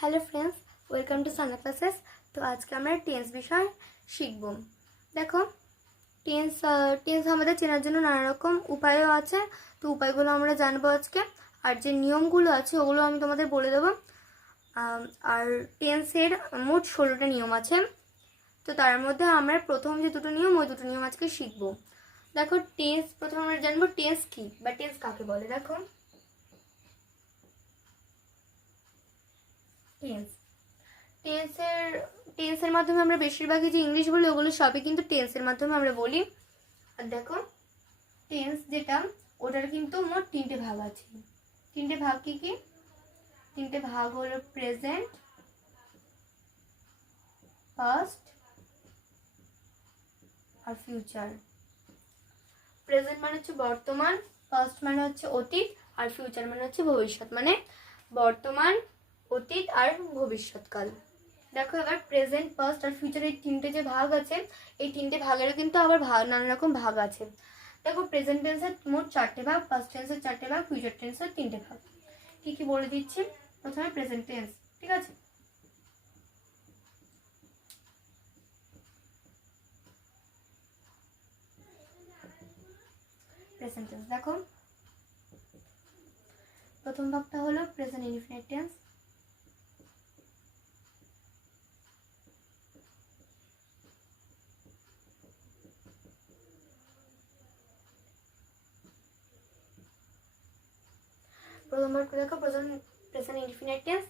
Hello friends, welcome to Sana classes. তো আজকে আমরা টেন্স বিষয় শিখব। দেখো, টেন্স টেন্স আমাদের চেনার জন্য নানা রকম উপায়ও আছে। তো উপায়গুলো আমরা জানবো আজকে, আর যে নিয়মগুলো আছে ওগুলো আমি তোমাদের বলে দেবো। আর টেন্সের মোট 16টা নিয়ম আছে। তো তার মধ্যে আমরা প্রথম যে দুটো নিয়ম, ওই দুটো নিয়ম আজকে শিখবো। দেখো, টেন্স প্রথমে আমরা জানবো টেন্স কি বা টেন্স কাকে বলে। দেখো, টেন্স টেন্সের মাধ্যমে আমরা বেশিরভাগই যে ইংলিশ বলি ওগুলো সবই কিন্তু টেন্সের মাধ্যমে আমরা বলি। আর দেখো, টেন্স যেটা, ওটার কিন্তু মোট 3টে ভাগ আছে। 3টে ভাগ কি কি? 3টে ভাগ হলো প্রেজেন্ট, পাস্ট আর ফিউচার। প্রেজেন্ট মানে হচ্ছে বর্তমান, পাস্ট মানে হচ্ছে অতীত, আর ফিউচার মানে হচ্ছে ভবিষ্যৎ, মানে বর্তমান, অতীত আর ভবিষ্যৎকাল। দেখো, এবার প্রেজেন্ট, পাস্ট আর ফিউচার এই 3টে যে ভাগ আছে, এই 3টে ভাগেরও কিন্তু আবার নানা রকম ভাগ আছে। দেখো, প্রেজেন্ট টেন্সের মোট 4টে ভাগ, পাস্ট টেন্সের 4টে ভাগ, ফিউচার টেন্সের 3টে ভাগ। কি কি বলে দিচ্ছি। প্রথমে প্রেজেন্ট টেন্স, ঠিক আছে। প্রেজেন্ট টেন্স দেখো, প্রথম ভাগটা হলো প্রেজেন্ট ইনডিফিনিট টেন্স। প্রথম ভাগটা দেখো প্রেজেন্ট ইনডিফিনিট টেন্স,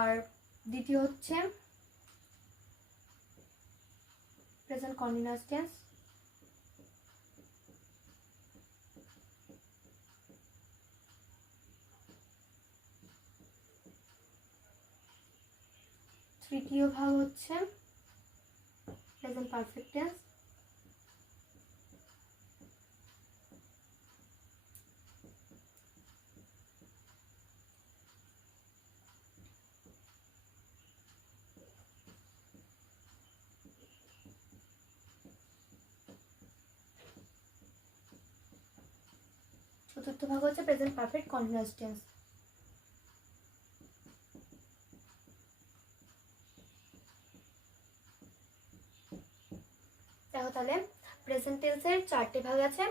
আর দ্বিতীয় হচ্ছে প্রেজেন্ট কন্টিনিউয়াস টেন্স। তৃতীয় ভাগ হচ্ছে প্রেজেন্ট পারফেক্ট টেন্স। চতুর্থ ভাগ হচ্ছে প্রেজেন্ট পারফেক্ট কন্টিনিউয়াস টেন্স। দেখো তাহলে, প্রেজেন্ট টেন্সের 4টে ভাগ আছে: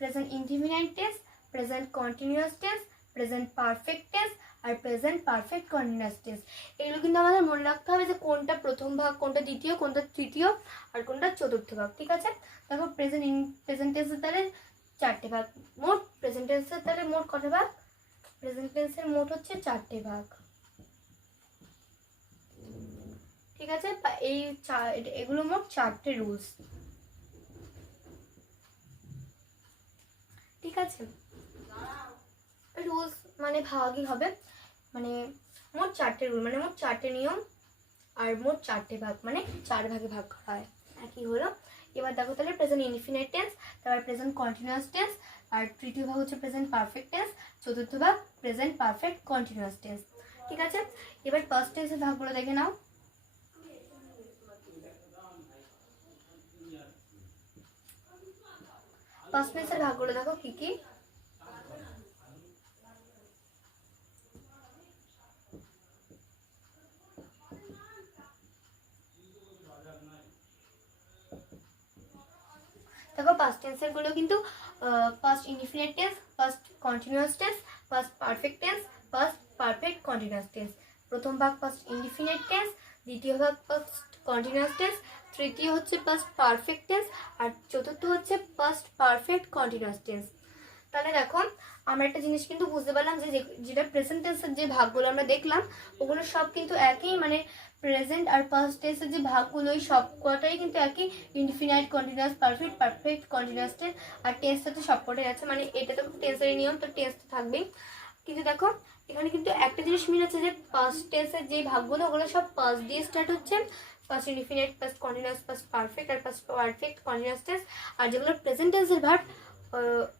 present indefinite tense, present continuous tense, present perfect tense আর প্রেজেন্ট পারফেক্ট কন্টিনিউয়াস টেন্স। এগুলো কিন্তু আমাদের মনে রাখতে হবে যে কোনটা প্রথম ভাগ, কোনটা দ্বিতীয়, কোনটা তৃতীয় আর কোনটা চতুর্থ ভাগ, ঠিক আছে। দেখো, প্রেজেন্ট টেন্সের তাহলে 4টে ভাগ। মোট প্রেজেন্ট টেন্সের তাহলে মোট কটা ভাগ? প্রেজেন্ট টেন্সের মোট হচ্ছে 4টে ভাগ, ঠিক আছে। এগুলো মোট 4টে রুলস, ঠিক আছে। রুলস মানে ভাগই হবে, মানে মোট 4টে রুল, মানে মোট 4টে নিয়ম, আর মোট 4টে ভাগ, মানে 4 ভাগে ভাগ করা হয়। একই হলো। এবার দেখো তাহলে, প্রেজেন্ট ইনডিফিনিট টেন্স, তারপর প্রেজেন্ট কন্টিনিউয়াস টেন্স, আর তৃতীয় ভাগ হচ্ছে প্রেজেন্ট পারফেক্ট টেন্স, চতুর্থ ভাগ প্রেজেন্ট পারফেক্ট কন্টিনিউয়াস টেন্স, ঠিক আছে। এবার পাস্ট টেন্সের ভাগগুলো দেখে নাও। পাস্ট টেন্সের ভাগগুলো দেখো কি কি। দেখো, পাস্ট টেন্সের গুলো কিন্তু past indefinite tense, past continuous tense, past perfect tense, past perfect continuous tense. প্রথম ভাগ পাস্ট ইনডিফিনিট টেন্স, দ্বিতীয় ভাগ পাস্ট কন্টিনিউয়াস টেন্স, তৃতীয় হচ্ছে পাস্ট পারফেক্ট টেন্স, আর চতুর্থ হচ্ছে পাস্ট পারফেক্ট কন্টিনিউয়াস টেন্স। তাহলে দেখো, আমরা একটা জিনিস কিন্তু বুঝতে পারলাম যে যেটা প্রেজেন্ট টেন্সের যে ভাগগুলো আমরা দেখলাম, ওগুলো সব কিন্তু একই, মানে প্রেজেন্ট আর পাস্ট টেন্সের যে ভাগগুলো, এই সব কটাই কিন্তু একই। Indefinite, continuous, perfect, perfect continuous tense, আর টেন্সটা তো সবকটাই আছে, মানে এটা তো টেন্সের নিয়ম, তো টেন্স তো থাকবেই। কিন্তু দেখো, এখানে কিন্তু একটা জিনিস মিল আছে, যে পাস্ট টেন্সের যে ভাগগুলো, ওগুলো সব পাস্ট দিয়ে স্টার্ট হচ্ছে। Past indefinite, past continuous, past perfect আর পাস্ট পারফেক্ট কন্টিনিউয়াস টেন্স। আর যেগুলো প্রেজেন্ট টেন্সের ভাগ,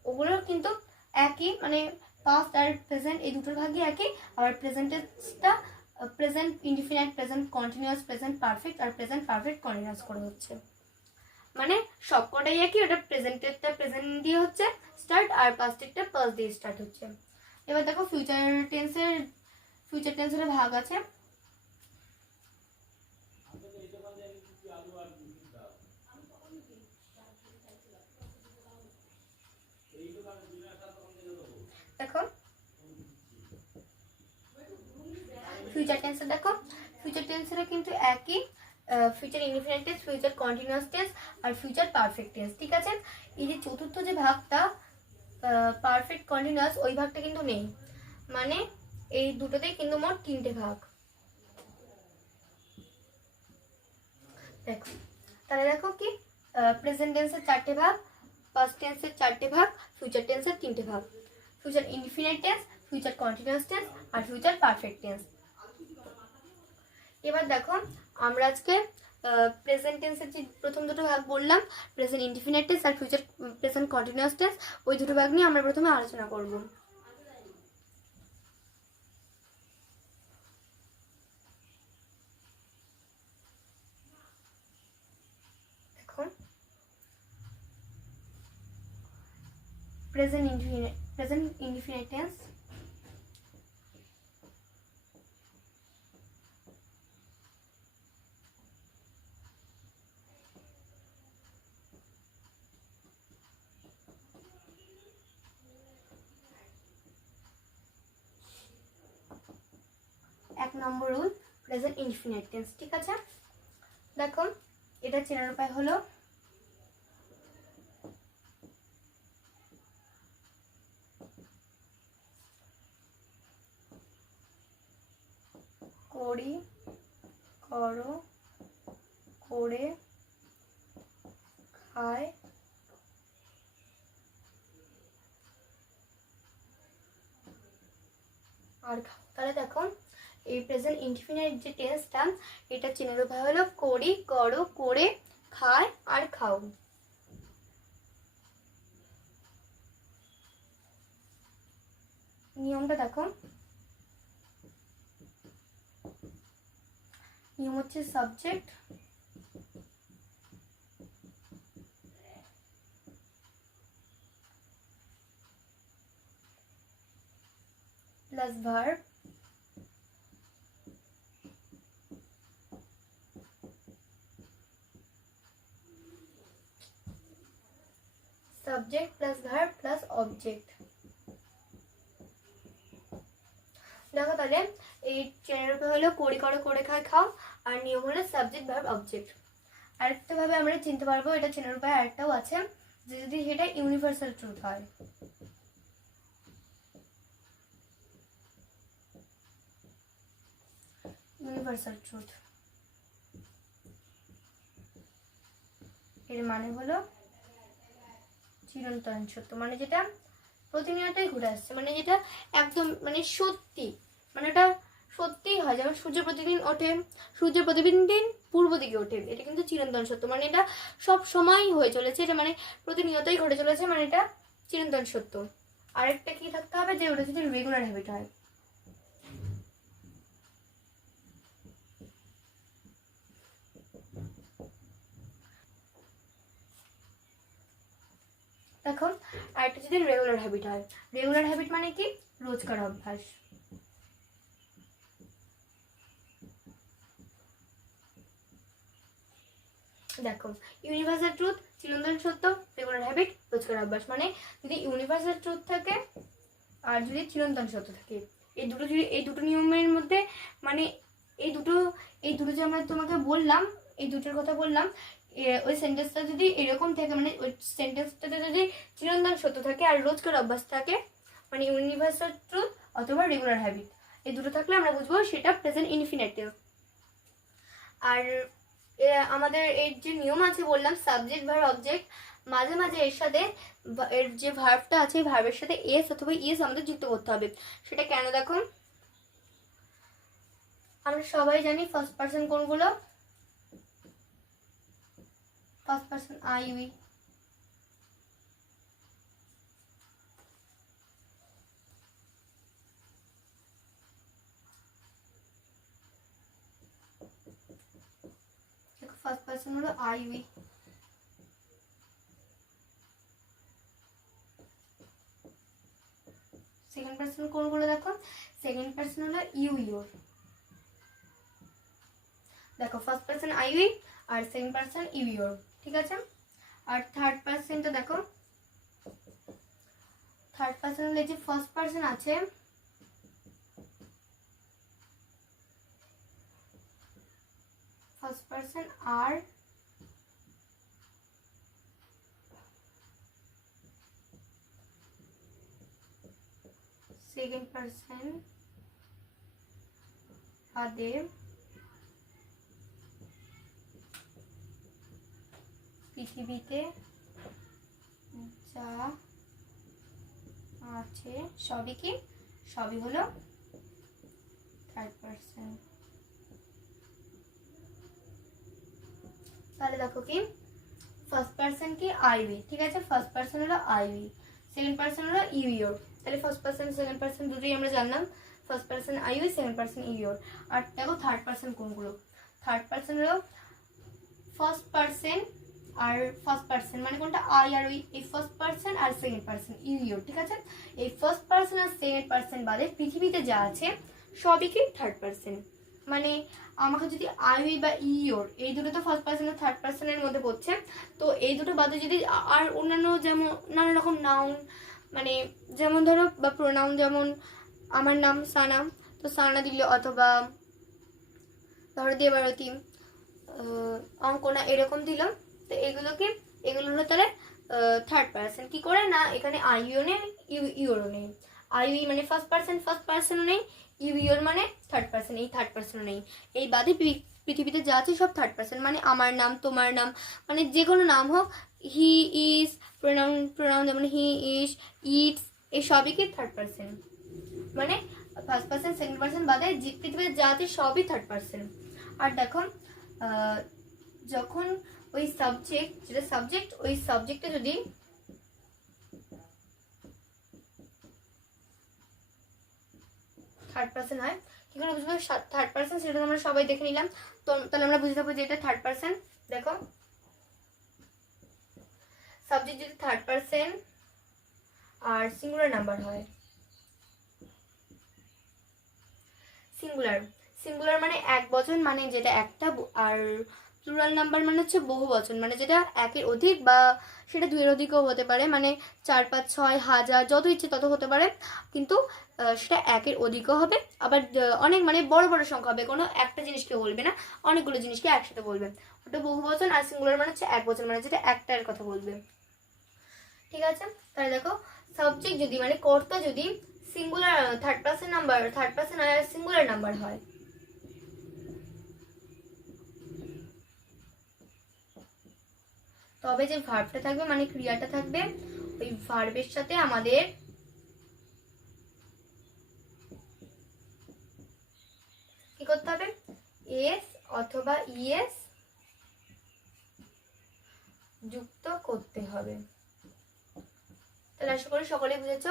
ওগুলো কিন্তু একই, মানে পাস্ট আর প্রেজেন্ট এই দুটোর ভাগই একই। আবার প্রেজেন্ট টেন্সটা present indefinite, present continuous, present perfect আর প্রেজেন্ট পারফেক্ট কন্টিনিউয়াস করে হচ্ছে, মানে সবকটাই একই। ওটা প্রেজেন্টেরটা প্রেজেন্ট দিয়ে হচ্ছে স্টার্ট, আর পাস্টেরটা পাস্ট দিয়ে স্টার্ট হচ্ছে। এবার দেখো, ফিউচার টেন্সের ভাগ আছে। দেখো ফিউচার টেন্সে দেখো, ফিউচার টেন্সেরও কিন্তু একই, future indefinite tense, future continuous tense আর ফিউচার পারফেক্ট টেন্স। ঠিক আছে, এই যে চতুর্থ যে ভাগটা পারফেক্ট কন্টিনিউয়াস, ওই ভাগটা কিন্তু নেই, মানে এই দুটোতেই কিন্তু মোট 3টে ভাগ। দেখো তাহলে দেখো কি প্রেজেন্ট টেন্সের 4টে ভাগ, পাস্ট টেন্সের 4টে ভাগ, ফিউচার টেন্সের 3টে ভাগ, future indefinite tense, future continuous tense আর ফিউচার পারফেক্ট টেন্স। এবার দেখো আমরা আজকে প্রেজেন্ট টেন্সের যে প্রথম দুটো ভাগ বললাম, প্রেজেন্ট ইনডিফিনিট টেন্স আর ফিউচার প্রেজেন্ট কন্টিনিউয়াস টেন্স, ওই দুটো ভাগ নিয়ে আমরা প্রথমে আলোচনা করব। দেখো প্রেজেন্ট ইনডিফিনিট টেন্স, এক নম্বর রুল প্রেজেন্ট ইনডিফিনিট টেন্স। ঠিক আছে, দেখো এটা চেনার উপায় হলো করি, করো, করে, খায়, আর খাও। তাহলে দেখো এই প্রেজেন্ট ইনডিফিনিট যে টেন্সটা, এটা চেনার উপায় হলো করি, করো, করে, খায় আর খাও। নিয়মটা দেখো, নিয়ম হচ্ছে subject plus verb subject plus verb plus object. দেখো তাহলে এই চেনার উপায় হলো করি, করো, করে, খায়, খাও, আর নিয়ম হলো সাবজেক্ট ভার্ব অবজেক্ট। আরেকটা ভাবে আমরা চিনতে পারবো, এটা চেনার উপায় আরেকটাও আছে, যে যদি সেটা ইউনিভার্সাল ট্রুথ হয়। ইউনিভার্সাল ট্রুথ এর মানে হলো চিরন্তন সত্য, মানে যেটা প্রতিনিয়তই ঘুরে আসছে, মানে যেটা একদম মানে সত্যি, মানে ওটা সত্যিই হয়। যেমন সূর্য প্রতিদিন ওঠে, সূর্য প্রতিদিন পূর্ব দিকে ওঠে, এটা কিন্তু চিরন্তন সত্য, মানে এটা সব সময় হয়ে চলেছে, এটা মানে প্রতিনিয়তই ঘটে চলেছে, মানে এটা চিরন্তন সত্য। আরেকটা কি থাকতে হবে, যে ওটা যদি রেগুলার হ্যাবিট হয়। দেখো আরেকটা যদি রেগুলার হ্যাবিট হয়, রেগুলার হ্যাবিট মানে কি, রোজকার অভ্যাস। দেখো ইউনিভার্সাল ট্রুথ, চিরন্তন সত্য, রেগুলার হ্যাবিট, রোজকার অভ্যাস, মানে যদি ইউনিভার্সাল ট্রুথ থাকে আর যদি চিরন্তন সত্য থাকে, এই দুটো নিয়মের মধ্যে, মানে এই দুটো যে আমরা তোমাকে বললাম, এই দুটোর কথা বললাম, ওই সেন্টেন্সটা যদি এরকম থাকে, মানে ওই সেন্টেন্সটাতে যদি চিরন্তন সত্য থাকে আর রোজকার অভ্যাস থাকে, মানে ইউনিভার্সাল ট্রুথ অথবা রেগুলার হ্যাবিট, এই দুটো থাকলে আমরা বুঝবো সেটা প্রেজেন্ট ইনডিফিনিট টেন্স। আর আমাদের এর যে নিয়ম আছে বললাম সাবজেক্ট ভার্ব অবজেক্ট, মাঝে মাঝে এর সাথে এর যে ভার্বটা আছে এই ভার্বের সাথে এস অথবা ইএস আমাদের যুক্ত করতে হবে। সেটা কেন দেখো, আমরা সবাই জানি ফার্স্ট পারসন কোনগুলো, first person I we, first person হলো আই উই, সেকেন্ড পারসন কোনগুলো দেখো, সেকেন্ড পারসন হলো ইউ ইউর। দেখো ফার্স্ট পারসন আই উই আর সেকেন্ড পারসন ইউ ইউর, ঠিক আছে। আর থার্ড পারসনটা দেখো, থার্ড পার্সন হলে যে ফার্স্ট পার্সন আছে ফার্স্ট পার্সন আর সেকেন্ড পার্সন বাদে পৃথিবীতে যা আছে সবই কি, সবই হলো থার্ড পার্সন। তাহলে দেখো কি ফার্স্ট পার্সন কি আই উই, ঠিক আছে, ফার্স্ট পার্সন হলো আই উই, সেকেন্ড পার্সন হলো ইউ ইউর। তাহলে ফার্স্ট পার্সন সেকেন্ড পার্সন দুটোই আমরা জানলাম, first person I we, second person you your. আর দেখো থার্ড পার্সন কোনগুলো, থার্ড পার্সন হলো ফার্স্ট পার্সন আর ফার্স্ট পার্সন মানে কোনটা আই আর উই, এই ফার্স্ট পার্সন আর সেকেন্ড পার্সন ইউ ইউর, ঠিক আছে। এই ফার্স্ট পার্সন আর সেকেন্ড পার্সন বাদে পৃথিবীতে যা আছে সবই কি থার্ড পার্সন। মানে আমাকে যদি আই উই বা ইউর এই দুটো তো ফার্স্ট পার্সন আর থার্ড পার্সনের মধ্যে পড়ছে, তো এই দুটো বাদে যদি আর অন্যান্য যেমন নানা রকম নাউন, মানে যেমন ধরো বা প্রোনাউন, যেমন আমার নাম সানা, তো সানা দিল, অথবা ধরো দেবারতী, অঙ্কনা, এরকম দিলাম, তো এগুলো হলো তাহলে থার্ড পার্সন। কি করে না, এখানে আই ইউ নেই, ইউরও নেই, আই উই মানে ফার্স্ট পার্সনও নেই, ইউ ইউর মানে থার্ড পার্সন, এই থার্ড পার্সনও নেই। এই বাদে পৃথিবীতে যা আছে সব থার্ড পার্সন, মানে আমার নাম, তোমার নাম, মানে যে কোনো নাম হোক, হি ইজ, প্রোনাউন যেমন হি ইজ, ইটস, এই সবই কি থার্ড পার্সন। মানে ফার্স্ট পার্সন সেকেন্ড পার্সন বাদে পৃথিবীতে যা আছে সবই থার্ড পার্সন। আর দেখো যখন ওই সাবজেক্ট, যেটা সাবজেক্ট, ওই সাবজেক্টে যদি থার্ড পার্সন হয়, কি করে বুঝবো থার্ড পার্সন, সেটা আমরা সবাই দেখে নিলাম, তো তাহলে আমরা বুঝতে পারবো যে এটা থার্ড পার্সন। দেখো সাবজেক্ট যদি থার্ড পার্সন আর সিঙ্গুলার নাম্বার হয়, সিঙ্গুলার মানে এক বচন, মানে যেটা একটা, আর প্লুরাল নাম্বার মানে হচ্ছে বহু বচন, মানে যেটা একের অধিক বা সেটা দুইয়ের অধিকও হতে পারে, মানে 4, 5, 6, 1000 যত ইচ্ছে তত হতে পারে, কিন্তু সেটা একের অধিকও হবে, আবার অনেক মানে বড় বড় সংখ্যা হবে, কোনো একটা জিনিসকে বলবে না, অনেকগুলো জিনিসকে একসাথে বলবে, ওটা বহু বচন। আর সিঙ্গুলার মানে হচ্ছে এক বচন, মানে যেটা একটার কথা বলবে, ঠিক আছে। তাহলে দেখো সাবজেক্ট যদি মানে কর্তা যদি সিঙ্গুলার থার্ড পার্সন আর সিঙ্গুলার নাম্বার হয়, তবে যে ভার্বটা থাকবে মানে ক্রিয়াটা থাকবে, ওই ভার্বের সাথে আমাদের কি করতে হবে, এস অথবা ইএস যুক্ত করতে হবে। তাহলে আশা করি সকলেই বুঝেছ,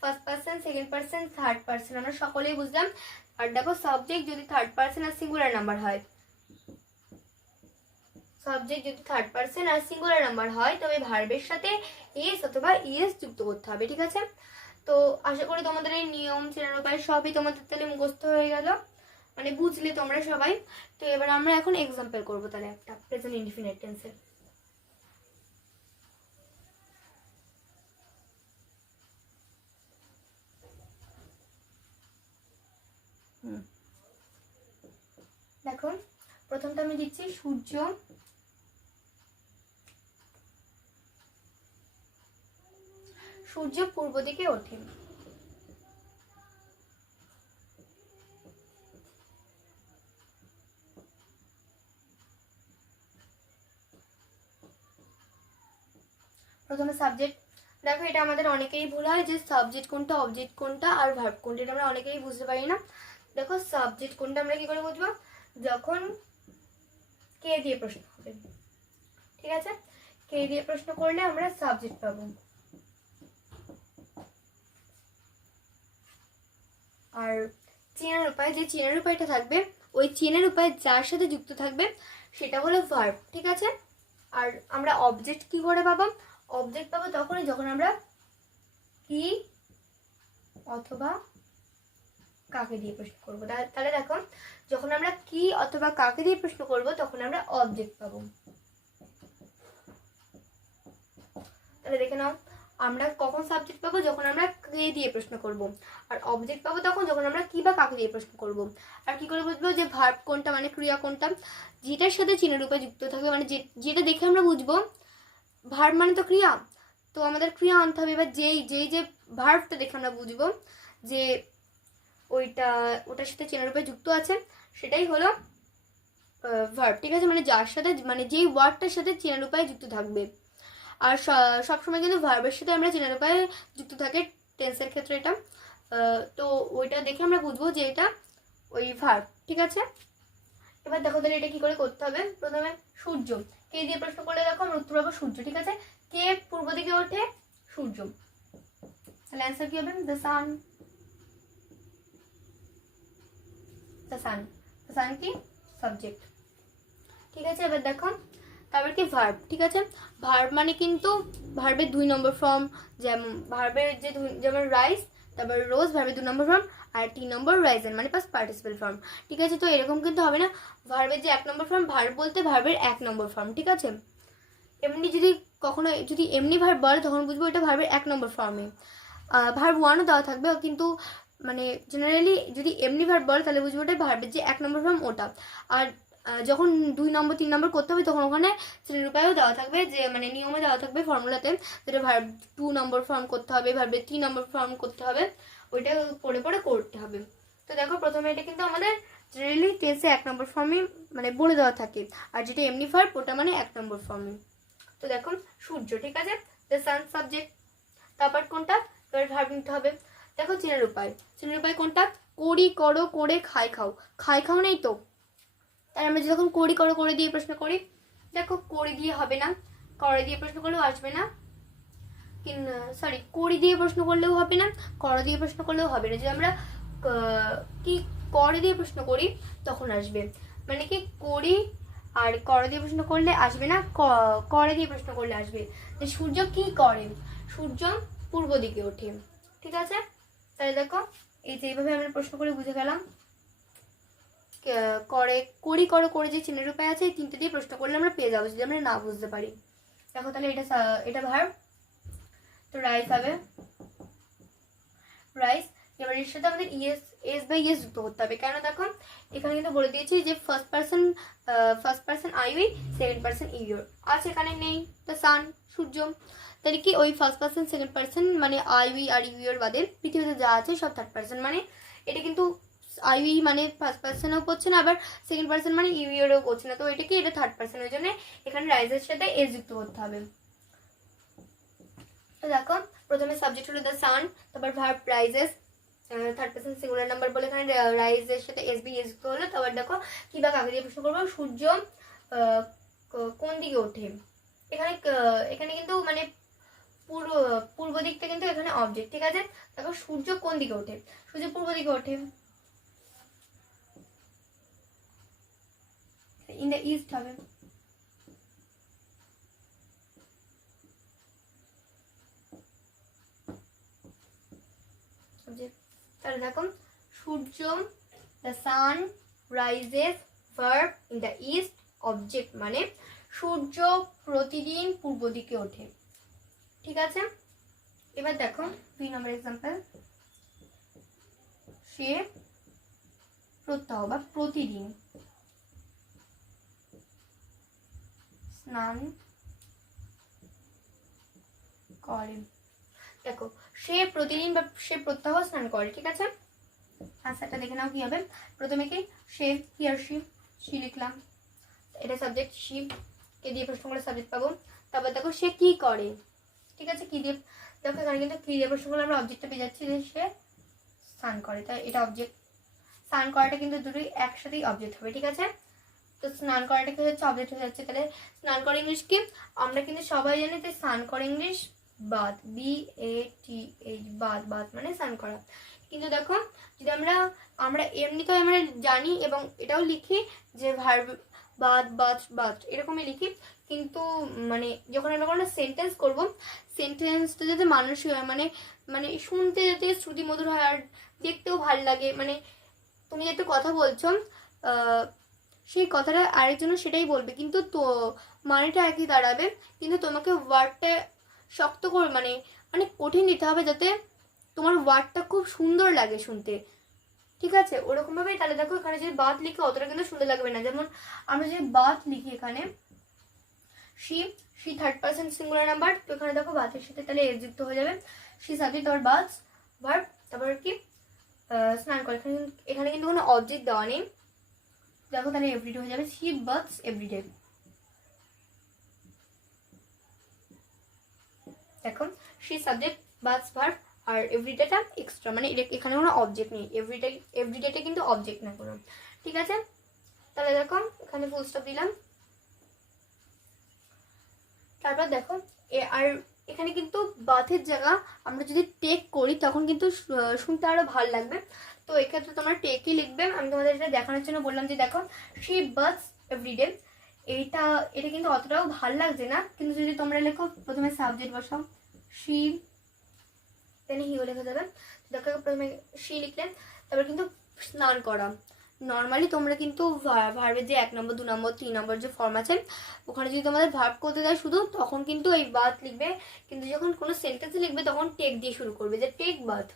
first person second person third person আমরা সকলেই বুঝলাম। আর দেখো সাবজেক্ট যদি থার্ড পার্সন আর সিঙ্গুলার নাম্বার হয়, সাবজেক্ট যদি থার্ড পার্সন আর সিঙ্গুলার নাম্বার হয়, তবে ভার্বের সাথে এস অথবা ইএস যুক্ত করতে হবে, ঠিক আছে। তো আশা করি তোমাদের এই নিয়ম চেনার উপায় সবই তোমাদের তাহলে মুখস্থ হয়ে গেল, মানে বুঝলে তোমরা সবাই। তো এবার আমরা এখন এক্সাম্পল করবো তাহলে একটা প্রেজেন্ট ইনডিফিনিট টেন্সের। দেখো প্রথমটা আমি দিচ্ছি সূর্য পূর্ব দিকে ওঠে। প্রথমে সাবজেক্ট, দেখো এটা আমাদের অনেকেই ভুল হয় যে সাবজেক্ট কোনটা, অবজেক্ট কোনটা আর ভার্ব কোনটা, এটা আমরা অনেকেই বুঝতে পারি না। দেখো সাবজেক্ট কোনটা আমরা কি করে বুঝবো, যখন কে দিয়ে প্রশ্ন হবে, ঠিক আছে, কে দিয়ে প্রশ্ন করলে আমরা সাবজেক্ট পাবো। আর চেনার উপায়, যে চেনার উপায়টা থাকবে, ওই চেনার উপায় যার সাথে যুক্ত থাকবে সেটা হলো ভার্ব, ঠিক আছে। আর আমরা অবজেক্ট কি করে পাবো, অবজেক্ট পাবো তখনই যখন আমরা কি অথবা কাকে দিয়ে প্রশ্ন করবো। তাহলে দেখো যখন আমরা কি অথবা কাকে দিয়ে প্রশ্ন করব তখন আমরা অবজেক্ট পাবো। তাহলে দেখে নাও, আমরা কখন সাবজেক্ট পাবো? যখন আমরা কে দিয়ে প্রশ্ন করব। আর অবজেক্ট পাবো তখন যখন আমরা কি বা কাকে দিয়ে প্রশ্ন করব। আর কি করে বুঝবো যে ভার্ব কোনটা, মানে ক্রিয়া কোনটা? যেটার সাথে চিহ্ন রূপে যুক্ত থাকবে, মানে যেটা দেখে আমরা বুঝবো ভার্ব মানে তো ক্রিয়া, তো আমাদের ক্রিয়া আনতে হবে। এবার যেই যেই যে ভার্বটা দেখে আমরা বুঝবো যে ওটার সাথে চিহ্ন রূপে যুক্ত আছে, সেটাই হলো ভার্ব। ঠিক আছে, মানে যার সাথে, মানে যেই ওয়ার্ডটার সাথে চিহ্ন রূপে যুক্ত থাকবে। আর সবসময় কিন্তু ভার্বের সাথে আমরা চিহ্ন রূপে যুক্ত থাকে টেন্সের ক্ষেত্রে এটা। তো ওইটা দেখে আমরা বুঝবো যে এটা ওই ভার্ব। ঠিক আছে, এবার দেখো তাহলে এটা কি করে করতে হবে। প্রথমে সূর্য, কে দিয়ে প্রশ্ন করলে দেখো আমরা উত্তর পাবো সূর্য। ঠিক আছে, কে পূর্ব দিকে ওঠে? সূর্য। তাহলে অ্যান্সার কি হবে? The sun. The sun, the sun কি সাবজেক্ট। ঠিক আছে, এবার দেখো তারপর কি ভার্ব। ঠিক আছে, ভার্ব মানে কিন্তু ভার্বের 2 নম্বর ফর্ম, যেমন ভার্বের যে যেমন রাইস, তারপর রোজ ভার্বের 2 নম্বর ফর্ম, আর 3 নম্বর রাইজেন মানে পাস্ট পার্টিসিপেল ফর্ম। ঠিক আছে, তো এরকম কিন্তু হবে না ভার্বের যে 1 নম্বর ফর্ম, ভার্ব বলতে ভার্বের 1 নম্বর ফর্ম। ঠিক আছে, এমনি যদি কখনো যদি এমনি ভার্ব বলে তখন বুঝবো এটা ভার্বের 1 নম্বর ফর্মে। ভার্ব 1ও দেওয়া থাকবে, কিন্তু মানে জেনারেলি যদি এমনি ভার্ব বলে তাহলে বুঝবো ওটা ভার্বের যে 1 নম্বর ফর্ম ওটা। আর যখন 2 নম্বর 3 নম্বর করতে হবে তখন ওখানে শ্রেণীরূপায়ও দেওয়া থাকবে, যে মানে নিয়মে দেওয়া থাকবে ফর্মুলাতে, যেটা ভার্ব 2 নম্বর ফর্ম করতে হবে, ভার্বের 3 নম্বর ফর্ম করতে হবে, ওইটা পড়ে পড়ে করতে হবে। তো দেখো প্রথমে এটা কিন্তু আমাদের জেনারেলি টেন্সে 1 নম্বর ফর্মে মানে বলে দেওয়া থাকে, আর যেটা এমনি ভার্ব ওটা মানে 1 নম্বর ফর্মে। তো দেখো সূর্য। ঠিক আছে, দ্য সান সাবজেক্ট। তারপর কোনটা? এবার ভার্ব নিতে হবে। দেখো চিনের উপায়, চিনের উপায় কোনটা? করি, করো, করে, খাই, খাও। খাই খাও নেই তো, তাই আমরা যখন করি করো করে দিয়ে প্রশ্ন করি, দেখো করে দিয়ে হবে না, করে দিয়ে প্রশ্ন করলেও আসবে না, সরি করি দিয়ে প্রশ্ন করলেও হবে না, করো দিয়ে প্রশ্ন করলেও হবে না। যদি আমরা কি করে দিয়ে প্রশ্ন করি তখন আসবে, মানে কি করি আর করে দিয়ে প্রশ্ন করলে আসবে না, করে দিয়ে প্রশ্ন করলে আসবে। যে সূর্য কি করে? সূর্য পূর্ব দিকে ওঠে। ঠিক আছে, তাহলে দেখো এই যে এইভাবে আমরা প্রশ্ন করে বুঝে গেলাম করে, করি, করো, করে যে চিহ্নের উপায় আছে এই 3টে দিয়ে প্রশ্ন করলে আমরা পেয়ে যাবো যদি আমরা না বুঝতে পারি। দেখো তাহলে এটা ভার্ব, তো রাইস হবে রাইস। এবার এর সাথে আমাদের এস বাই ইয়েস যুক্ত করতে হবে। কেন? দেখো এখানে কিন্তু বলে দিয়েছি যে first person I we, second person your আছে, এখানে নেই। দ্য সান সূর্য, তাহলে কি ওই ফার্স্ট পার্সন সেকেন্ড পার্সন মানে আই উই আর ইউর বাদে পৃথিবীতে যা আছে সব থার্ড পার্সন, মানে এটা কিন্তু আই উই মানে ফার্স্ট পার্সনও পড়ছে না, আবার সেকেন্ড পার্সন মানে ইউরও পড়ছে না, তো এটা কি এটা থার্ড পার্সন, ওই জন্য এখানে রাইজের সাথে এস যুক্ত করতে হবে। তো দেখো প্রথমে সাবজেক্ট হলো দ্য সান, তারপর verb rises, third person singular number বলে এখানে রাইজের সাথে এস বি এস যুক্ত হলো। তারপর দেখো কি বা কাকে দিয়ে প্রশ্ন করবো, সূর্য কোন দিকে ওঠে। এখানে এখানে কিন্তু মানে পূর্ব দিকটা কিন্তু এখানে অবজেক্ট। ঠিক আছে, দেখো সূর্য কোন দিকে ওঠে, সূর্য পূর্ব দিকে ওঠে, ইন দ্য ইস্ট হবে। তাহলে দেখো সূর্য, the sun rises, verb in the east, object মানে সূর্য প্রতিদিন পূর্ব দিকে ওঠে। ঠিক আছে, এবার দেখো 2 নম্বর এক্সাম্পল, সে প্রত্যহ বা প্রতিদিন স্নান করে। দেখো সে প্রতিদিন বা সে প্রত্যহ স্নান করে। ঠিক আছে, আনসারটা দেখে নাও কি হবে। প্রথমে কি সে, হি আর সি লিখলাম, এটা সাবজেক্ট সি, কে দিয়ে প্রশ্ন করলে সাবজেক্ট পাবো। তারপর দেখো সে কি করে। ঠিক আছে, কি দিয়ে, দেখো এখানে কিন্তু কি দিয়ে প্রশ্ন করলে আমরা অবজেক্টটা পেয়ে যাচ্ছি যে সে স্নান করে, তাই এটা অবজেক্ট। স্নান করাটা কিন্তু দুটোই একসাথেই অবজেক্ট হবে। ঠিক আছে, তো স্নান করাটা কি হচ্ছে অবজেক্ট হয়ে যাচ্ছে। তাহলে স্নান করে ইংলিশ কি, আমরা কিন্তু সবাই জানি যে স্নান করে English bath, BATH, bath, bath মানে স্নান করা। কিন্তু দেখো যদি আমরা এমনিতে আমরা জানি এবং এটাও লিখি যে ভার্ব বাথ, বাথ, বাথ এরকমই লিখি, কিন্তু মানে যখন আমরা কোনো সেন্টেন্স করবো, সেন্টেন্সটা যাতে মানুষই হয়, মানে মানে শুনতে যাতে শ্রুতি মধুর হয় আর দেখতেও ভাল লাগে, মানে তুমি যাতে কথা বলছো সেই কথাটা আরেকজনও সেটাই বলবে, কিন্তু তো মানেটা একই দাঁড়াবে, কিন্তু তোমাকে ওয়ার্ডটা শক্ত করে মানে অনেক কঠিন দিতে হবে যাতে তোমার ওয়ার্ডটা খুব সুন্দর লাগে শুনতে, ঠিক আছে? ওরকমভাবেই। তাহলে দেখো এখানে যদি বাত লিখি অতটা কিন্তু সুন্দর লাগবে না। যেমন আমরা যদি বাত লিখি এখানে she, she third person singular number, তো এখানে দেখো বাতের সাথে তাহলে এস যুক্ত হয়ে যাবে। শি সাবজেক্ট, তারপর বাথ ভার্ব, তারপর কি স্নান করে। এখানে কিন্তু কোনো অবজেক্ট দেওয়া নেই। দেখো তাহলে এভরিডে হয়ে যাবে শি বাথস এভরিডে। দেখো শি সাবজেক্ট বাথস ভার্ব আর এভরিডেটা এক্সট্রা, মানে এখানে কোনো অবজেক্ট নেই। এভরিডেটা কিন্তু অবজেক্ট না কোনো, ঠিক আছে? তাহলে দেখো এখানে ফুল স্টপ দিলাম। তারপর দেখো আর এখানে কিন্তু বাথের জায়গা আমরা যদি টেক করি তখন কিন্তু শুনতে আরো ভালো লাগবে। তো এক্ষেত্রে তোমরা টেকই লিখবে। আমি তোমাদের এটা দেখানোর জন্য বললাম যে দেখো শি বাথস এভরিডে, এটা কিন্তু অতটাও ভালো লাগছে না। কিন্তু যদি তোমরা লেখো প্রথমে সাবজেক্ট বসাও শি, দেন হিও লেখা যাবে। দেখো প্রথমে শি লিখলে, তারপর কিন্তু স্নান করা। নর্মালি তোমরা কিন্তু ভার্বের যে 1 নম্বর 2 নম্বর 3 নম্বর যে ফর্ম আছে ওখানে যদি তোমাদের ভার্ব করতে দেয় শুধু, তখন কিন্তু এই বাথ লিখবে। কিন্তু যখন কোনো সেন্টেন্সে লিখবে তখন টেক দিয়ে শুরু করবে, যে টেক বাথ,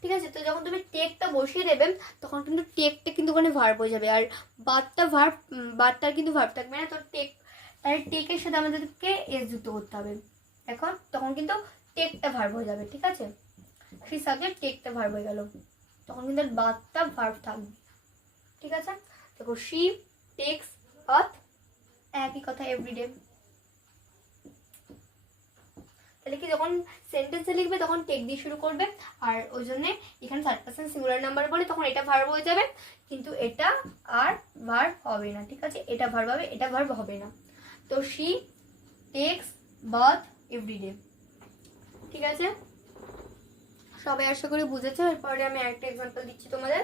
ঠিক আছে? তো যখন তুমি টেকটা বসিয়ে দেবে তখন কিন্তু টেকটা কিন্তু ওখানে ভার্ব হয়ে যাবে, আর বাথটার কিন্তু ভার্ব থাকবে না। তো তাই টেকের সাথে আমাদেরকে এস যুক্ত করতে হবে। এখন তখন কিন্তু টেকটা ভার্ব হয়ে যাবে, ঠিক আছে? সেই সাবজেক্ট টেকটা ভার্ব হয়ে গেল, তখন কিন্তু বাথটা ভার্ব থাকবে, ঠিক আছে? দেখো শি টেক্স বাথ, একই কথা এভরিডে। তাহলে কি যখন সেন্টেন্সে লিখবে তখন টেক দিয়ে শুরু করবে, আর ওই জন্য এখানে থার্ড পার্সন সিঙ্গুলার নাম্বার বলে তখন এটা ভার্ব হয়ে যাবে, কিন্তু এটা আর ভার্ব হবে না, ঠিক আছে? এটা ভার্ব হবে, এটা ভার্ব হবে না। তো শি টেক্স বাথ এভরিডে, ঠিক আছে? সবাই আশা করি বুঝেছো। এরপরে আমি আরেকটা এক্সাম্পল দিচ্ছি তোমাদের।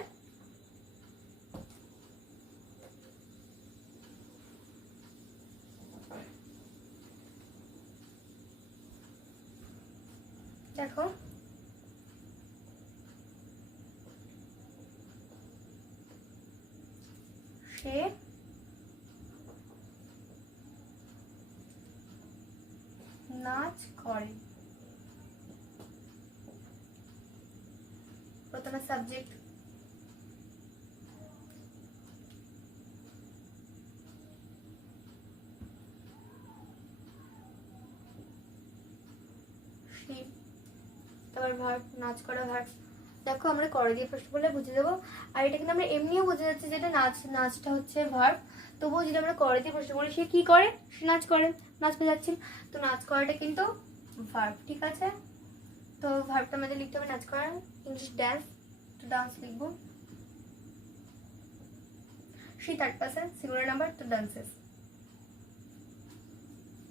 দেখো সে নাচ করে। প্রথমে সাবজেক্ট সে, তারপর ভার্ব নাচ করা ভার্ব। দেখো আমরা করে দিয়ে প্রশ্ন করলে বুঝে দেবো। আর এটা কিন্তু আমরা এমনিও বুঝে যাচ্ছি যেটা নাচটা হচ্ছে ভার্ব, তবুও যদি আমরা করে দিয়ে প্রশ্ন করি সে কি করে, সে নাচ করে, নাচ বোঝাচ্ছি। তো নাচ করাটা কিন্তু ভার্ব, ঠিক আছে? তো ভার্বটা আমাদের লিখতে হবে নাচ করা। ইংলিশ ড্যান্স, তো ডান্স লিখবো। সে থার্ড পার্সন সিঙ্গুলার নাম্বার, তো ডান্সেস।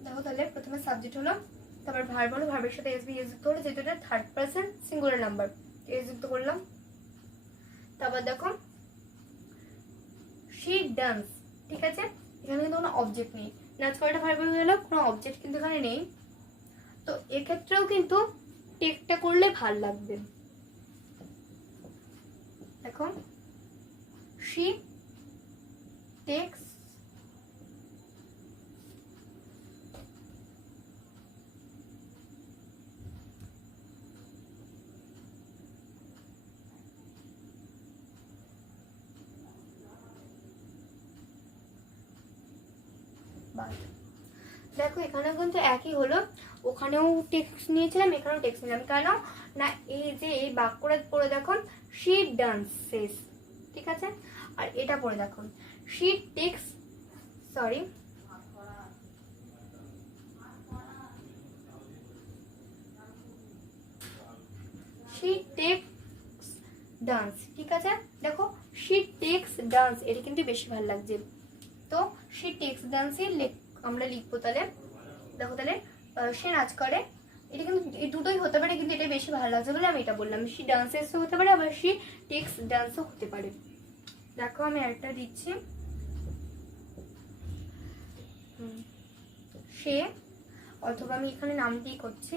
দেখো তাহলে প্রথমে সাবজেক্ট হলো, তারপর ভার্ব হলো, ভার্বের সাথে এস যুক্ত হলো, যেহেতু এটা third person singular number, S যুক্ত করলাম। তারপর দেখো শি ডান্স, ঠিক আছে? এখানে কিন্তু কোনো অবজেক্ট নেই। নাচ করাটা ভার্ব হয়ে গেল, কোনো অবজেক্ট কিন্তু এখানে নেই। তো এক্ষেত্রেও কিন্তু টেকটা করলে ভাল লাগবে। দেখো শি টেক্স বাথ। দেখো এখানেও কিন্তু একই হলো, ওখানেও টেক্সট নিয়েছিলাম, এখানেও টেক্সট নিলাম। কেন না, এই যে এই বাক্যটা পড়ে দেখো শি ডান্সেস, ঠিক আছে? আর এটা পড়ে দেখো she text, sorry she text dance, ঠিক আছে? দেখো শি টেক্স ডান্স, এটা কিন্তু বেশি ভালো লাগছে। তো শি টেক্স ডান্সই আমরা লিখবো তাহলে। দেখো তাহলে সে নাচ করে, এটা কিন্তু এই দুটোই হতে পারে, কিন্তু এটা বেশি ভালো লাগছে বলে আমি এটা বললাম। শি ডান্সেসও হতে পারে, আবার শি টেক্স ডান্সও হতে পারে। দেখো আমি আরেকটা দিচ্ছি, সে, অথবা আমি এখানে নাম দিয়ে করছি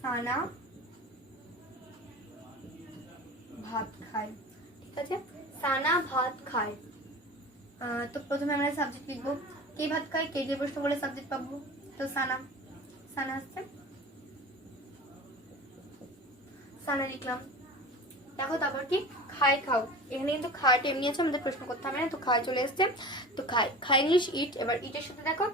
সানা ভাত খায়, ঠিক আছে? সানা ভাত খায়। তো প্রথমে আমরা সাবজেক্ট লিখবো কে ভাত খায়, কে দিয়ে প্রশ্ন করলে সাবজেক্ট পাবো, তো সানা, সানা আসছে, সানা লিখলাম। দেখো তারপর কি, খায় খাও, এখানে কিন্তু খায়টা এমনি আছে, আমাদের প্রশ্ন করতে হবে না, তো খায় চলে এসছে। তো খায়, খায় ইংলিশ ইট। এবার ইটের সাথে দেখো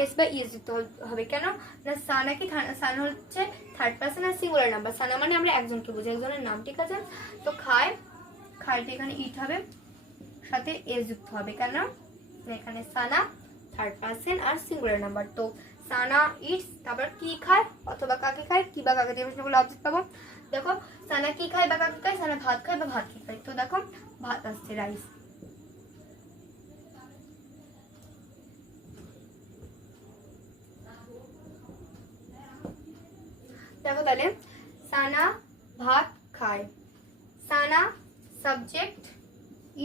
এস বা ইস দিতে হবে, কেন না সানা কি, সানা হচ্ছে থার্ড পার্সন আর সিঙ্গুলার নাম্বার, সানা মানে আমরা একজনকে বুঝি, একজনের নাম, ঠিক আছে। তো খায়, খায়টা এখানে ইট হবে, সাথে এস যুক্ত হবে, কেন এখানে সানা থার্ড পার্সন আর সিঙ্গুলার নাম্বার। তো সানা ইটস, তারপর কি খায় অথবা কাকে খায়, কি বা কাকে দিয়ে প্রশ্ন করলে অবজেক্ট পাবো। দেখো সানা কি খায় বা কাকে খায়, সানা ভাত খায় বা ভাত কি খায়, তো দেখো ভাত আসছে, রাইস। দেখো তাহলে সানা ভাত খায়, Sana subject,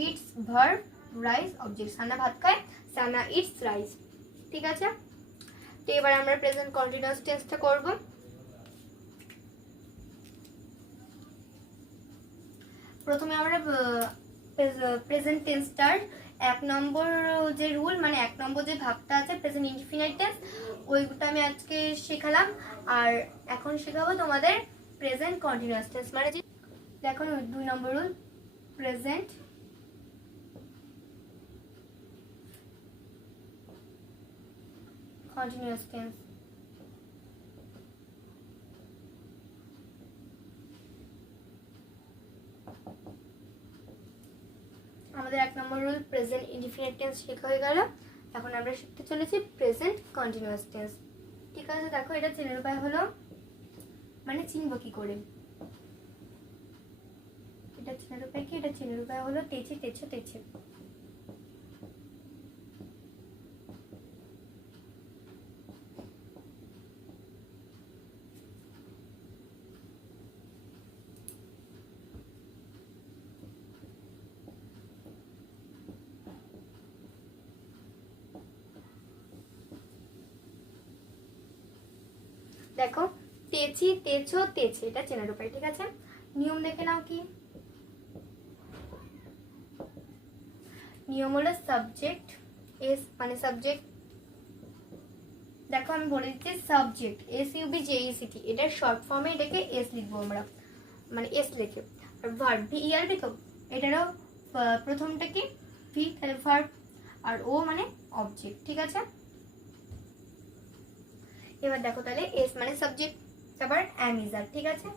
eats verb, rice object. Sana ভাত খায়, সানা ইটস রাইস, ঠিক আছে। তো এবার আমরা প্রেজেন্ট কন্টিনিউয়াস টেন্সটা করব। প্রথমে আমরা প্রেজেন্ট টেন্সটার 1 নম্বর যে রুল, মানে 1 নম্বর যে ভাগটা আছে প্রেজেন্ট ইনডিফিনাইট টেন্স, ওইটা আমি আজকে শেখালাম। আর এখন শেখাবো তোমাদের প্রেজেন্ট কন্টিনিউয়াস টেন্স, মানে যে দেখো 2 নম্বর রুল, প্রেজেন্ট কন্টিনিউয়াস টেন্স। আমাদের 1 নম্বর রুল প্রেজেন্ট ইনডিফিনিট টেন্স শেখা হয়ে গেল। এখন আমরা শিখতে চলেছি প্রেজেন্ট কন্টিনিউয়াস টেন্স, ঠিক আছে। দেখো এটা চেনার উপায় হলো, মানে চিনবো কি করে, এটা চেনার উপায় কি, এটা চেনার উপায় হলো তেছে তেছো তেছে। দেখো তেছি তেছো তেছে, এটা চেনার উপায়, ঠিক আছে। নিয়ম দেখে নাও কি, নিয়ম হলো সাবজেক্ট এস, মানে সাবজেক্ট, দেখো আমি বলে দিচ্ছি সাবজেক্ট SUBJECT, এটার শর্ট ফর্মে এটাকে এস লিখবো আমরা, মানে এস লিখে। আর ভার্ব VERB, তো এটারও প্রথমটা কি ভি, তাহলে ভার্ব, আর ও মানে অবজেক্ট, ঠিক আছে। এবার দেখো তাহলে এস মানে সাবজেক্ট, তারপর অ্যাম ইজ আর, ঠিক আছে।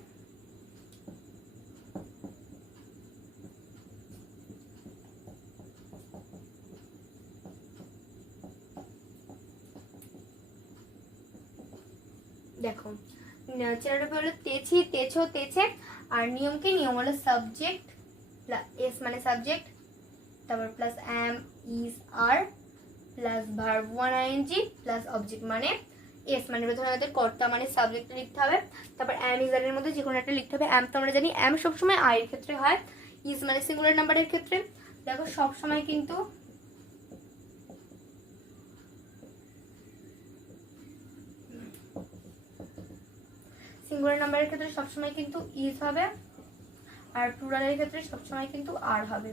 দেখো চেনার হলো তেছি তেছো তেছে, আর নিয়ম কি, নিয়ম হলো সাবজেক্ট এস মানে সাবজেক্ট, তারপর plus am is are plus verb 1 ING plus object, মানে এস মানে প্রথমে আমাদের কর্তা মানে সাবজেক্ট লিখতে হবে, তারপর অ্যাম ইজ আর এর মধ্যে যে কোনো একটা লিখতে হবে। অ্যাম তো আমরা জানি অ্যাম সবসময় আই এর ক্ষেত্রে হয়, ইজ মানে সিঙ্গুলার নাম্বারের ক্ষেত্রে দেখো সবসময় কিন্তু সিঙ্গুলার নাম্বারের ক্ষেত্রে সবসময় কিন্তু ইজ হবে, আর প্লুরালের ক্ষেত্রে সবসময় কিন্তু আর হবে,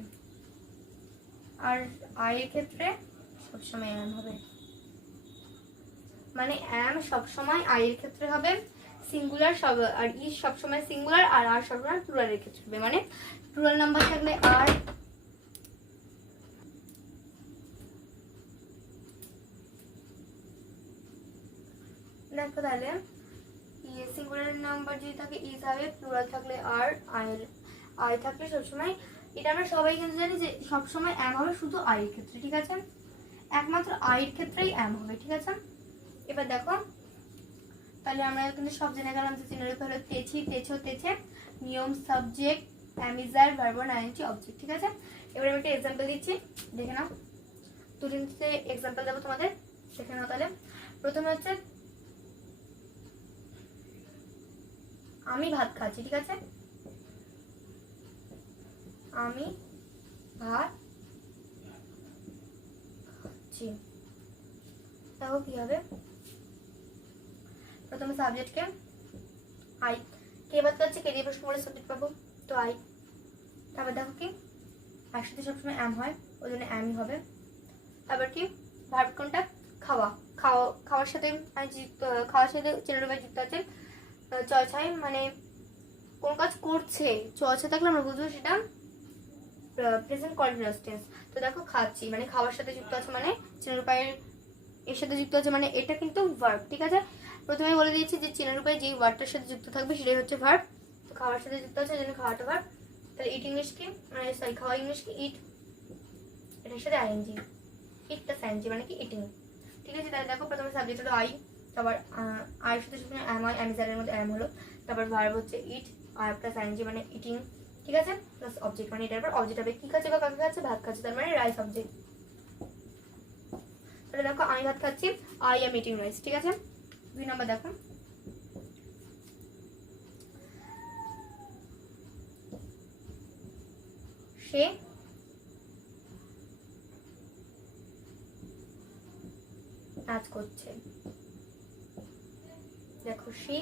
আর আই এর ক্ষেত্রে সবসময় অ্যাম হবে, মানে অ্যাম সবসময় আই এর ক্ষেত্রে হবে সিঙ্গুলার, সব আর ইজ সবসময় সিঙ্গুলার, আর আর সবসময় প্লুরালের ক্ষেত্রে হবে, মানে প্লুরাল নাম্বার থাকলে আর, দেখো তাহলে সিঙ্গুলার নাম্বার যদি থাকে ইজ হবে, প্লুরাল থাকলে আর, আই থাকলে সবসময়, এটা আমরা সবাই কিন্তু জানি যে সবসময় অ্যাম হবে শুধু আই এর ক্ষেত্রে, ঠিক আছে, একমাত্র আই এর ক্ষেত্রেই অ্যাম হবে, ঠিক আছে। এবার দেখো তাহলে আমরা কিন্তু সব জেনে গেলাম যে চিহ্নের হলো তেছি তেছো তেছে, নিয়ম subject am is are verb 1 ING object, ঠিক আছে। এবার আমি একটা এক্সাম্পল দিচ্ছি, দেখে নাও, দুটিতে এক্সাম্পল দেবো তোমাদের, দেখে নাও তাহলে। প্রথমে হচ্ছে আমি ভাত খাচ্ছি, ঠিক আছে, আমি ভাত খাচ্ছি, দেখো কি হবে, প্রথমে সাবজেক্টকে আই, কে ভাত খাচ্ছে, কে দিয়ে প্রশ্ন করে সাবজেক্ট পাবো, তো আই, তারপর দেখো কি একসাথে সবসময় অ্যাম হয়, ওই জন্য অ্যামই হবে, তারপর কি ভার্ব কোনটা? খাওয়া। খাওয়ার সাথে খাওয়ার সাথে চিহ্নের উপরে যুক্ত আছে চয় মানে কোন কাজ করছে, চয় থাকলে আমরা বুঝবো সেটা প্রেজেন্ট কন্টিনিউয়াস টেন্স। তো দেখো খাচ্ছি মানে খাওয়ার সাথে যুক্ত আছে মানে চিহ্নের উপরে এর সাথে যুক্ত আছে মানে এটা কিন্তু ভার্ব। ঠিক আছে, প্রথমে বলে দিয়েছি যে চিহ্নের উপরে যেই ওয়ার্ডটার সাথে যুক্ত থাকবে সেটাই হচ্ছে ভার্ব। তো খাওয়ার সাথে যুক্ত আছে জন্য খাওয়াটা ভার্ব। তাহলে ইট ইংলিশ কি মানে সরি খাওয়া ইংলিশ কি? ইট, এটার সাথে আইএনজি, ইট প্লাস আইএনজি মানে কি ইটিং। ঠিক আছে, তাহলে দেখো প্রথমে সাবজেক্ট হলো আই, তারপর আই সাথে শুনে অ্যাম হয়, অ্যামিজারের মধ্যে অ্যাম হলো, তারপর ভার্ব হচ্ছে ইট, আর প্লাস আইএনজি মানে ইটিং। ঠিক আছে, প্লাস অবজেক্ট মানে এটার পর অবজেক্ট হবে কি খাচ্ছে বা কাকে খাচ্ছে? ভাত খাচ্ছে, তার মানে রাইস অবজেক্ট। তাহলে দেখো আমি ভাত খাচ্ছি, আই এম ইটিং রাইস। ঠিক আছে, 2 নম্বর দেখো সে নাচ করছে। দেখো সি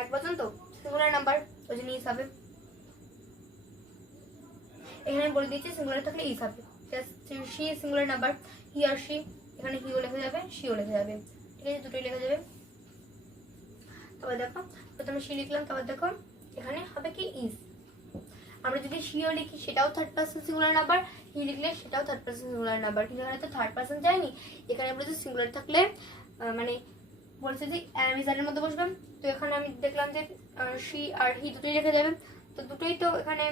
এক পর্যন্ত সিঙ্গুলার নাম্বার ওই জন্য ইস হবে। এখানে বলে দিয়েছি সিঙ্গুলার থাকলে ইস হবে। সি সিঙ্গুলার নাম্বার, হি আর সি, এখানে হিও লেখা যাবে সিও লেখা যাবে। ঠিক আছে, দুটোই লেখা যাবে। তারপর দেখো প্রথমে সি লিখলাম, তারপর দেখো এখানে হবে কি ইস। আমরা যদি সিও লিখি সেটাও থার্ড পারসন সিঙ্গুলার নাম্বার, হি লিখলে সেটাও থার্ড পারসন সিঙ্গুলার নাম্বার, কিন্তু এখানে তো থার্ড পারসন যায়নি। এখানে বলেছে সিঙ্গুলার থাকলে মানে বলছে যে অ্যামিজারের মধ্যে বসবেন। তো এখানে আমি দেখলাম যে সি আর হি দুটোই রেখে যাবে, তো দুটোই তো এখানে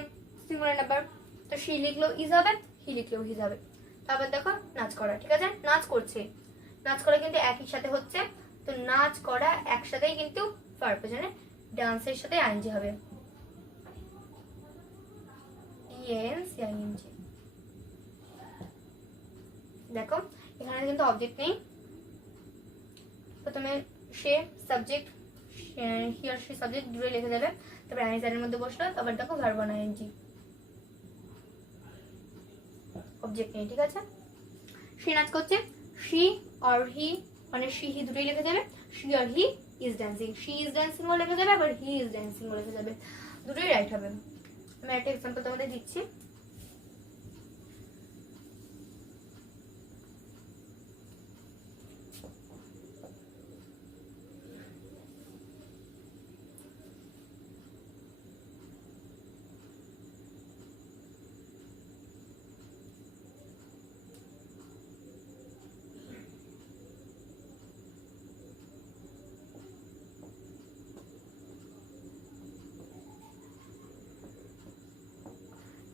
সিঙ্গুলার নাম্বার। তো সি লিখলেও ইজ হবে, হি লিখলেও হিজ হবে। তারপর দেখো নাচ করা। ঠিক আছে, নাচ করছে, নাচ করা কিন্তু একই সাথে হচ্ছে। তো নাচ করা একসাথেই কিন্তু ভার্ব, জানে ডান্সের সাথে আইএনজি হবে, ইএনসি। দেখো এখানে কিন্তু অবজেক্ট নেই। প্রথমে সে সাবজেক্ট, হি আর সি সাবজেক্ট দুটোই লিখে যাবে, তারপর আইএনজির মধ্যে বসলো, তারপর দেখো ভার্ব অন আইএনজি, অবজেক্ট নেই। ঠিক আছে, সে নাচ করছে, সি আর হি মানে সি হি দুটোই লিখে যাবে। সি আর he is dancing, she is dancing ও লেখা যাবে, আবার হি ইজ ড্যান্সিং ও লেখা যাবে, দুটোই রাইট হবে। আমি একটা এক্সাম্পল তোমাদের দিচ্ছি।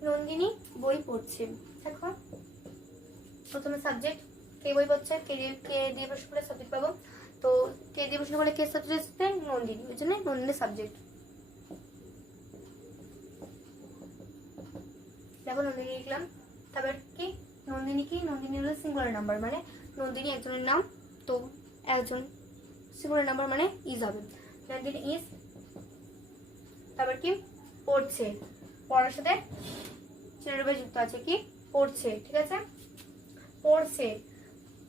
নন্দিনী বই পড়ছে। দেখো প্রথমে সাবজেক্ট, কে বই পড়ছে, কে দিয়ে প্রশ্ন করলে সাবজেক্ট পাবো। তো কে দিয়ে প্রশ্ন করলে কে সাবজেক্ট আসবে? নন্দিনী, ওই জন্য নন্দিনী সাবজেক্ট। দেখো নন্দিনী লিখলাম, তারপর কি নন্দিনী কি? নন্দিনী হলো সিঙ্গুলার নাম্বার মানে নন্দিনী একজনের নাম, তো একজন সিঙ্গুলার নাম্বার মানে ইজ হবে, নন্দিনী ইজ। তারপর কি পড়ছে, পড়ার সাথে চিহ্নের যুক্ত আছে কি পড়ছে। ঠিক আছে, পড়ছে,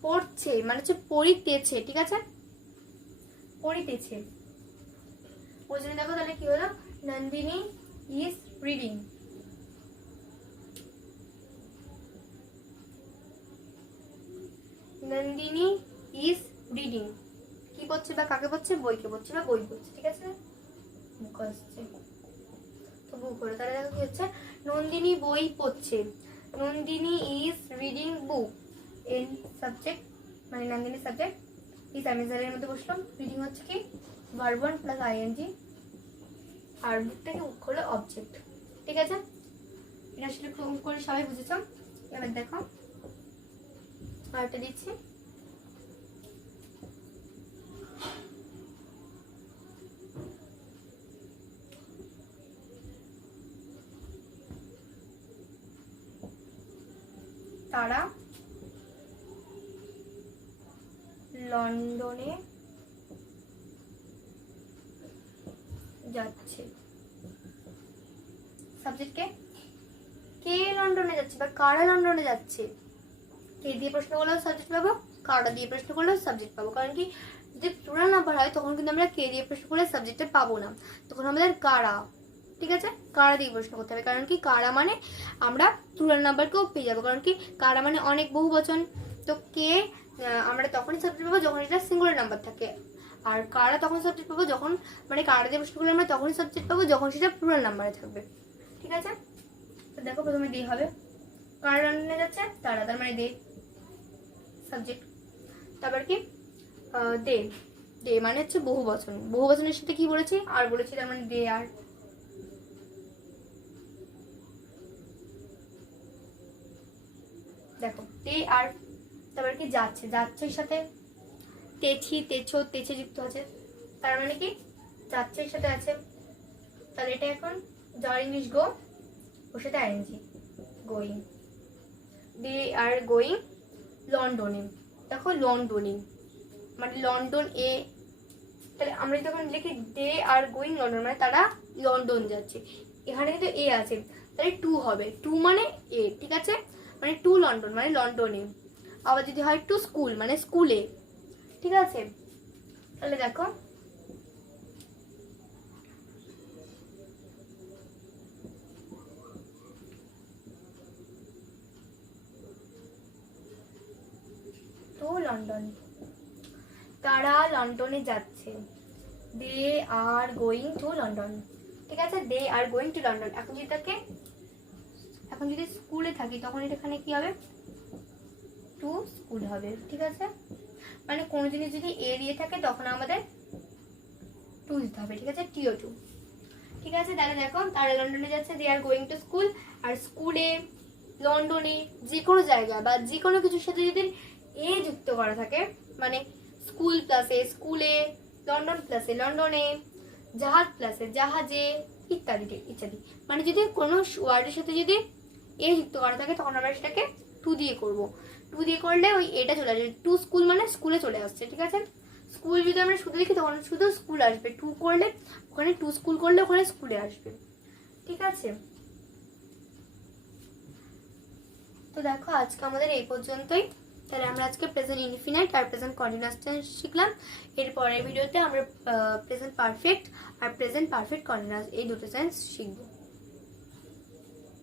পড়ছে মানে হচ্ছে পড়িতেছে। ঠিক আছে, পড়িতেছে, ওই জন্য দেখো তাহলে কি হলো, Nandini is reading. Nandini is reading, কি পড়ছে বা কাকে পড়ছে? বইকে পড়ছে বা বই পড়ছে। ঠিক আছে, বুক আসছে তো বুক হলো। তাহলে দেখো কি হচ্ছে, নন্দিনী বই পড়ছে, Nandini is reading book. N subject মানে নন্দিনী সাবজেক্ট, ইজ অ্যামিজারের মধ্যে বসলাম, রিডিং হচ্ছে কি ভার্ব ওয়ান প্লাস আইএনজি, আর বুকটাকে বুক হলো অবজেক্ট। ঠিক আছে, এটা আসলে করে সবাই বুঝেছ। এবার দেখো আরেকটা দিচ্ছি, তারা লন্ডনে যাচ্ছে। সাবজেক্টকে কে লন্ডনে যাচ্ছে বা কারা লন্ডনে যাচ্ছে, কে দিয়ে প্রশ্ন করলেও সাবজেক্ট পাবো, কারা দিয়ে প্রশ্ন করলেও সাবজেক্ট পাবো। কারণ কি যদি প্লুরাল নাম্বার হয় তখন কিন্তু আমরা কে দিয়ে প্রশ্ন করলে সাবজেক্টটা পাবো না, তখন আমাদের কারা। ঠিক আছে, কারা দিয়ে প্রশ্ন করতে হবে, কারণ কি কারা মানে আমরা প্লুরাল নাম্বারকেও পেয়ে যাবো, কারণ কি কারা মানে অনেক বহু বচন, তো কে আমরা তখনই সাবজেক্ট পাবো যখন এটা সিঙ্গুলার নাম্বার থাকে, আর কারা তখন সাবজেক্ট পাবো যখন মানে কারা দিয়ে প্রশ্ন করলে আমরা তখনই সাবজেক্ট পাবো যখন সেটা প্লুরাল নাম্বারে থাকবে। ঠিক আছে, তো দেখো প্রথমে দে হবে, কারা লন্ডনে যাচ্ছে, তারা, তার মানে দে সাবজেক্ট। তারপর কি দে, দে মানে হচ্ছে বহু বচন, বহু বচনের সাথে কি বলেছি আর বলেছি, তার মানে দে আর। দেখো দে আর, তারপর কি যাচ্ছে, যাচ্ছের সাথে তেছি, তেছো, তেছে যুক্ত আছে, তার মানে কি যাচ্ছের সাথে আছে, তাহলে এটা এখন যার ইংলিশ গো, ওর সাথে ING, going. They are going লন্ডনে, দেখো লন্ডনে মানে লন্ডন এ, তাহলে আমরা যখন লিখি দে আর গোয়িং লন্ডন মানে তারা লন্ডন যাচ্ছে, এখানে কিন্তু এ আছে তাহলে টু হবে, টু মানে এ, ঠিক আছে, মানে টু লন্ডন মানে লন্ডনে। আবার যদি হয় টু স্কুল মানে স্কুলে, ঠিক আছে, তাহলে দেখো টু লন্ডন, তারা লন্ডনে যাচ্ছে, দে আর গোয়িং টু লন্ডন, ঠিক আছে, দে আর গোয়িং টু লন্ডন। এখন যদি থাকে, এখন যদি স্কুলে থাকি তখন এখানে কি হবে, টু স্কুল হবে, ঠিক আছে, মানে কোনো জিনিস যদি এ দিয়ে থাকে তখন আমাদের টু দিতে হবে, ঠিক আছে, টিও টু। ঠিক আছে, তাহলে দেখো তারা লন্ডনে যাচ্ছে, দে আর গোয়িং টু স্কুল, আর স্কুলে লন্ডনে যে কোনো জায়গা বা যে কোনো কিছুর সাথে যদি এ যুক্ত করা থাকে, মানে স্কুল প্লাসে স্কুলে, লন্ডন প্লাসে লন্ডনে, জাহাজ প্লাসে জাহাজে, ইত্যাদি ইত্যাদি, মানে যদি কোনো ওয়ার্ডের সাথে যদি এ যুক্ত করা থাকে তখন আমরা সেটাকে টু দিয়ে করব, টু দিয়ে করলে ওই এটা চলে আসবে, টু স্কুল মানে স্কুলে চলে আসছে, ঠিক আছে, স্কুল যদি আমরা শুধু লিখি তখন শুধু স্কুল আসবে, টু করলে ওখানে টু স্কুল করলে ওখানে স্কুলে আসবে, ঠিক আছে। তো দেখো আজকে আমাদের এই পর্যন্তই, তাহলে আমরা আজকে প্রেজেন্ট ইনফিনাইট আর প্রেজেন্ট কন্টিনিউয়াস টেন্স শিখলাম। এর পরের ভিডিওতে আমরা প্রেজেন্ট পারফেক্ট আর প্রেজেন্ট পারফেক্ট কন্টিনিউয়াস এই দুটো টেন্স শিখবো।